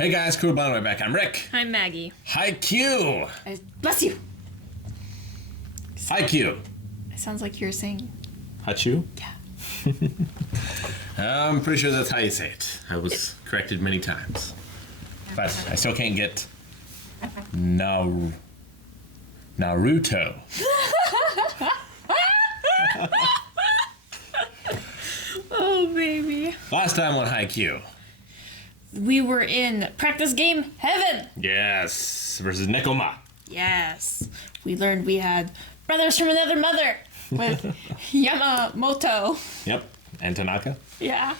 Hey guys, cool, by the way, back. I'm Rick. I'm Maggie. Haikyuu. Bless you. Haikyuu. It sounds like you're saying. Haikyuu? Yeah. I'm pretty sure that's how you say it. I was corrected many times. But I still can't get Naruto. Oh, baby. Last time on Haikyuu. We were in practice game heaven. Yes, versus Nekoma. Yes. We learned we had brothers from another mother with Yamamoto. Yep, and Tanaka. Yeah.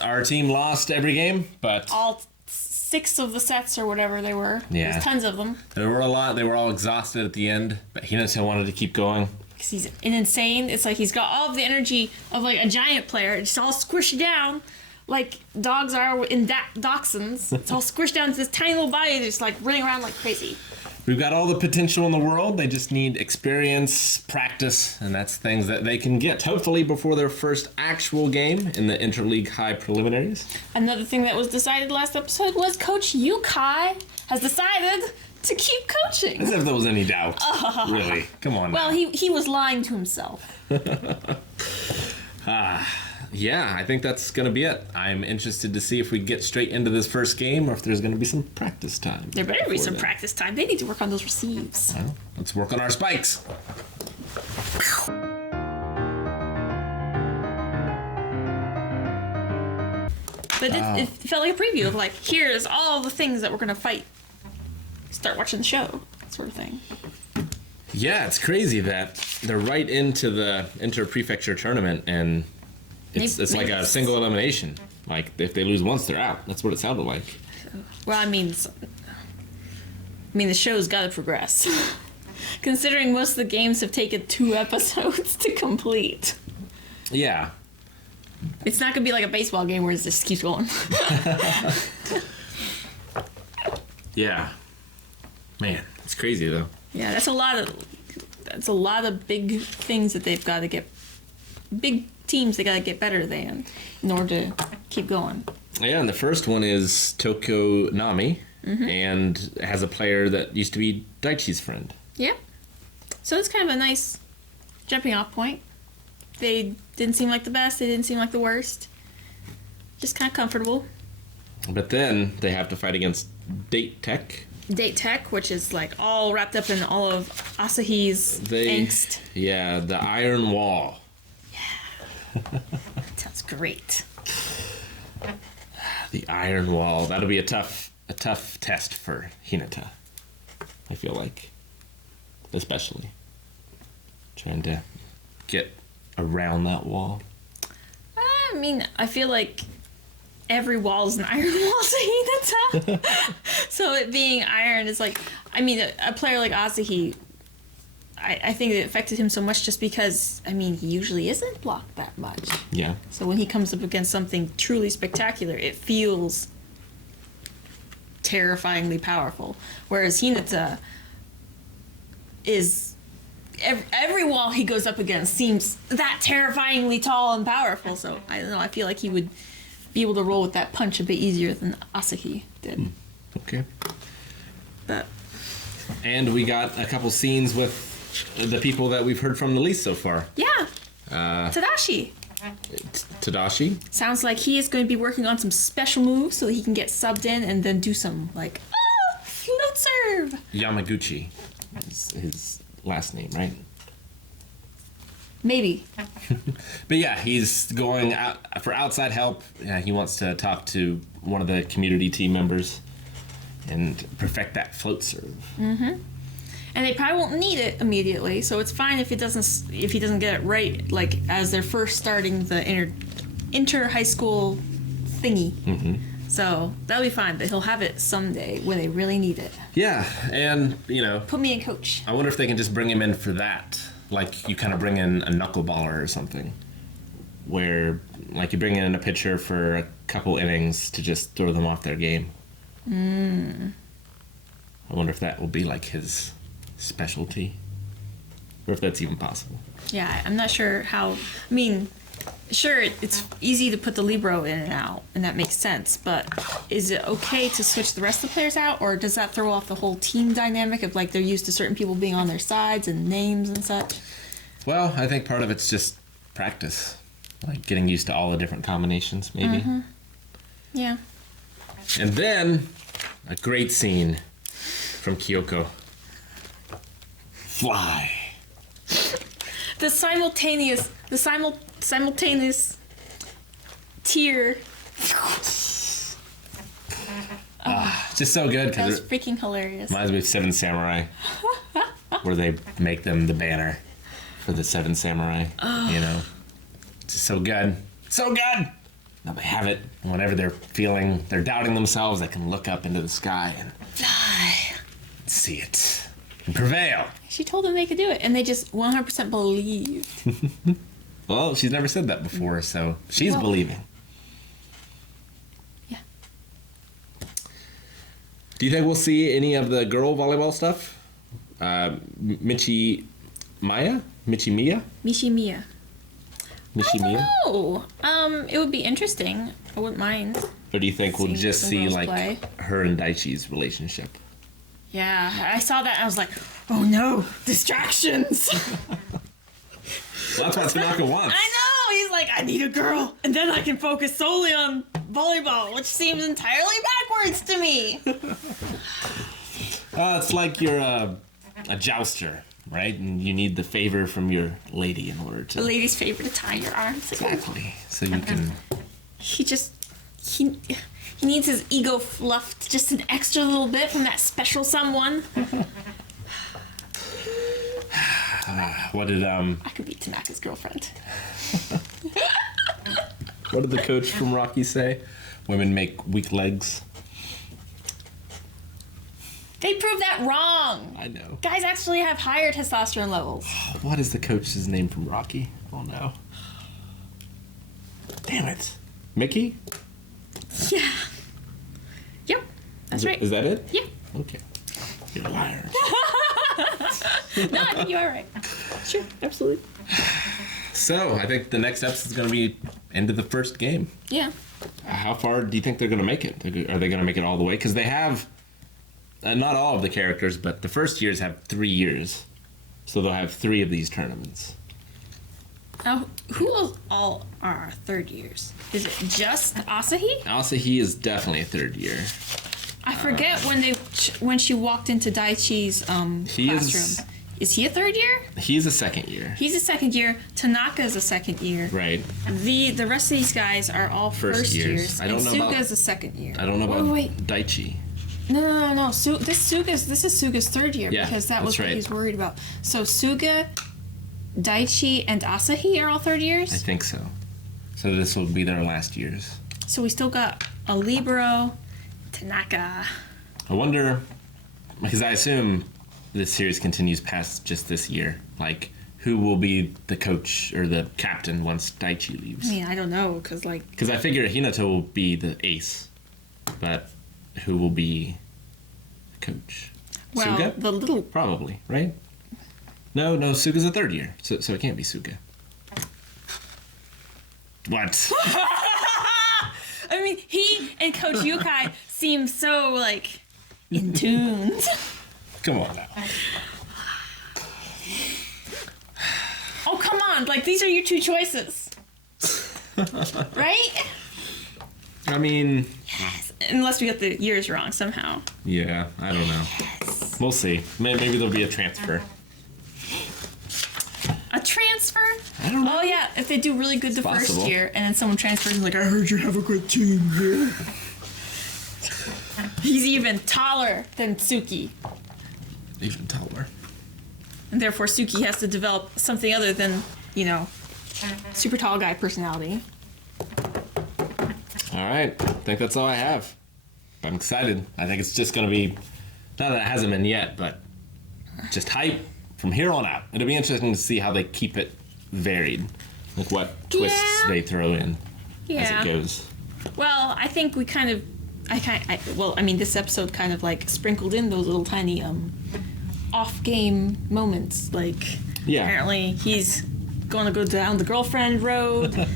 Our team lost every game, but All 6 of the sets or whatever they were. Yeah. There's tons of them. there were a lot. They were all exhausted at the end, but Hinata wanted to keep going. Because he's an insane. It's like he's got all of the energy of like a giant player. It's all squished down like dogs are in dachshunds. It's all squished down to this tiny little body just like running around like crazy. We've got all the potential in the world. They just need experience, practice, and that's things that they can get, hopefully, before their first actual game in the Interleague High preliminaries. Another thing that was decided last episode was Coach Yukai has decided to keep coaching. As if there was any doubt. Really? Come on Well, now. he was lying to himself. Yeah, I think that's going to be it. I'm interested to see if we get straight into this first game or if there's going to be some practice time. There better be before some then. practice time. They need to work on those receives. Well, let's work on our spikes. But it felt like a preview of like, here's all the things that we're going to fight. Start watching the show, sort of thing. Yeah, it's crazy that they're right into the inter-prefecture tournament, and it's like a single elimination. Like, if they lose once, they're out. That's what it sounded like. Well, I mean, the show's got to progress. Considering most of the games have taken 2 episodes to complete. Yeah. It's not going to be like a baseball game where it just keeps going. Yeah. Man, it's crazy, though. Yeah, that's a lot of big things that they've got to get, big teams they got to get better than in order to keep going. Yeah, and the first one is Tokyo Nami, and has a player that used to be Daichi's friend. Yeah. So it's kind of a nice jumping off point. They didn't seem like the best. They didn't seem like the worst. Just kind of comfortable. But then they have to fight against Date Tech. Date Tech, which is like all wrapped up in all of Asahi's angst. Yeah, the Iron Wall. That sounds great. The Iron Wall. That'll be a tough test for Hinata, I feel like. Especially. Trying to get around that wall. I mean, I feel like every wall is an iron wall to Hinata. So it being iron is like, I mean, a player like Asahi, I think it affected him so much just because, I mean, he usually isn't blocked that much. Yeah. So when he comes up against something truly spectacular, it feels terrifyingly powerful. Whereas Hinata is... Every wall he goes up against seems that terrifyingly tall and powerful. So, I don't know, I feel like he would be able to roll with that punch a bit easier than Asahi did. Okay. But And we got a couple scenes with the people that we've heard from the least so far. yeah, Tadashi. Tadashi. Sounds like he is going to be working on some special moves so that he can get subbed in and then do some, like, float serve. Yamaguchi is his last name, right? Maybe. But yeah, he's going out for outside help. Yeah, he wants to talk to one of the community team members and perfect that float serve. And they probably won't need it immediately, so it's fine if he doesn't get it right, like as they're first starting the inter high school thingy. So that'll be fine, but he'll have it someday when they really need it. Yeah, and Put me in, coach. I wonder if they can just bring him in for that. Like you kind of bring in a knuckleballer or something, where like you bring in a pitcher for a couple innings to just throw them off their game. I wonder if that will be like his specialty, or if that's even possible. Yeah, I'm not sure how. I mean, sure, it's easy to put the libero in and out, and that makes sense, but is it okay to switch the rest of the players out, or does that throw off the whole team dynamic of, like, they're used to certain people being on their sides and names and such? Well, I think part of it's just practice. Like, getting used to all the different combinations, maybe. Mm-hmm. Yeah. And then, a great scene from Kyoko. Fly. The simultaneous tear. Just so good That was because it freaking hilarious. reminds me of Seven Samurai, where they make them the banner for the Seven Samurai. You know, it's just so good, so good. Now they have it. And whenever they're doubting themselves, they can look up into the sky and Fly. see it and prevail. She told them they could do it, and they just 100% believed. Well, she's never said that before, so she's believing. Yeah. Do you think we'll see any of the girl volleyball stuff? Michi Mia? Mishimiya. Mishimiya? Oh, it would be interesting. I wouldn't mind. Or do you think we'll Seeing just some see girls like play. her and Daichi's relationship? Yeah, I saw that and I was like, oh no, distractions. Well, that's what Tanaka wants. I know. He's like, I need a girl, and then I can focus solely on volleyball, which seems entirely backwards to me. It's like you're a jouster, right? And you need the favor from your lady in order to... A lady's favorite to tie your arms. Exactly. So you can... He needs his ego fluffed just an extra little bit from that special someone. What did I could be Tanaka's girlfriend. What did the coach from Rocky say? Women make weak legs. They proved that wrong. I know. Guys actually have higher testosterone levels. What is the coach's name from Rocky? Oh no. Damn it. Mickey? Yeah. Yep. That's right. Is that it? Yeah. Okay. You're a liar. No, I think you are right. Sure, absolutely. So, I think the next episode is going to be end of the first game. Yeah. How far do you think they're going to make it? Are they going to make it all the way? Because they have, not all of the characters, but the first years have 3 years. So they'll have 3 of these tournaments. Now, who all are third years? Is it just Asahi? Asahi is definitely a 3rd year. I forget when she walked into Daichi's classroom. Is he a 3rd year? He's a 2nd year. He's a 2nd year. Tanaka is a 2nd year. Right. The rest of these guys are all first years. I don't know about... Suga's a 2nd year. I don't know about Daichi. No. This is Suga's 3rd year because that was what he's worried about. So Suga, Daichi, and Asahi are all 3rd years? I think so. So this will be their last years. So we still got a libero, Tanaka. I wonder, because I assume this series continues past just this year. Like, who will be the coach or the captain once Daichi leaves? I mean, I don't know, because I figure Hinata will be the ace, but who will be the coach? Well, Suga? the little... Probably, right? No, Suga's a 3rd year, so it can't be Suga. What? I mean, he and Coach Yukai seem so, in tune. Come on now. Oh, come on. These are your 2 choices. Right? I mean... Yes. Unless we got the years wrong somehow. Yeah, I don't know. Yes. We'll see. Maybe there'll be a transfer. A transfer? I don't know. Oh, yeah. If they do really good the possible. first year, and then someone transfers and I heard you have a good team here. He's even taller than Suki. Even taller. And therefore, Suki has to develop something other than, super tall guy personality. All right. I think that's all I have. I'm excited. I think it's just going to be, not that it hasn't been yet, but just hype from here on out. It'll be interesting to see how they keep it varied. Like what twists they throw in as it goes. Well, I think we this episode kind of sprinkled in those little tiny off-game moments. Apparently he's gonna go down the girlfriend road.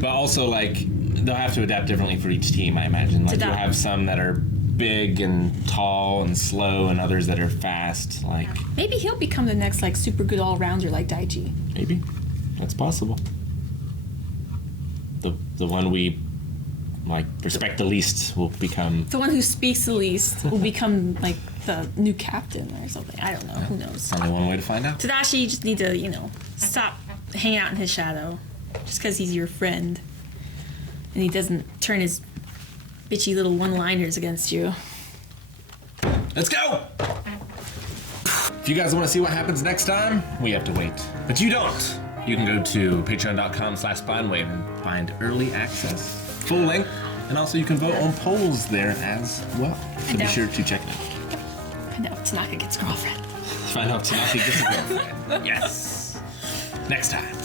But also, like, they'll have to adapt differently for each team, I imagine. Like, you'll have some that are big and tall and slow, and others that are fast. Like, maybe he'll become the next like super good all rounder like Daiji. maybe that's possible. The one we like respect the least will become the one who speaks the least will become like the new captain or something. I don't know. Who knows? only one way to find out. Tadashi, you just need to, stop hanging out in his shadow. Just because he's your friend. And he doesn't turn his bitchy little one-liners against you. Let's go! If you guys want to see what happens next time, we have to wait. But you don't. You can go to patreon.com/blindwave and find early access, full length, and also you can vote on polls there as well. So be sure to check it out. Find out if Tanaka gets girlfriend. Find out if Tanaka gets a girlfriend. Yes. Next time.